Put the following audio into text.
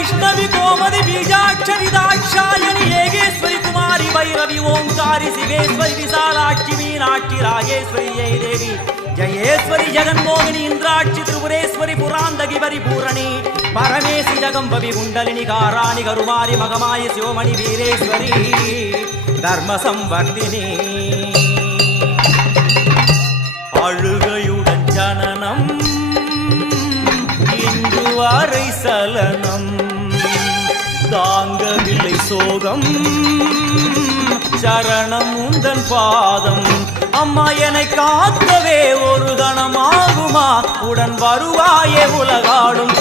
வைஷ்ணவி கோமதி பீஜாட்சரி தாட்சாயணி ஏகேஸ்வரி குமாரி வைரவி ஓங்காரி சிவேஸ்வரி விசாலாட்சி மீனாட்சி ராஜேஸ்வரி ஜெய தேவி ஜயேஸ்வரி ஜெகன்மோகினி இந்திராட்சி திரிபுரேஸ்வரி புராந்தகி பரிபூரணி பரமேசி ஜகம்பவி குண்டலினி காராணி கருமாரி மகமாயி சிவமணி வீரேஸ்வரி தர்ம சம்வர்த்தினி அழுகையுடன் ஜனனம் இன்று வரை சலனம் தாங்கவில்லை சோகம் சரணம் உந்தன் பாதம் அம்மா என்னை காக்கவே ஒரு கணமாகுமா உடன் வருவாயே உலகாடும்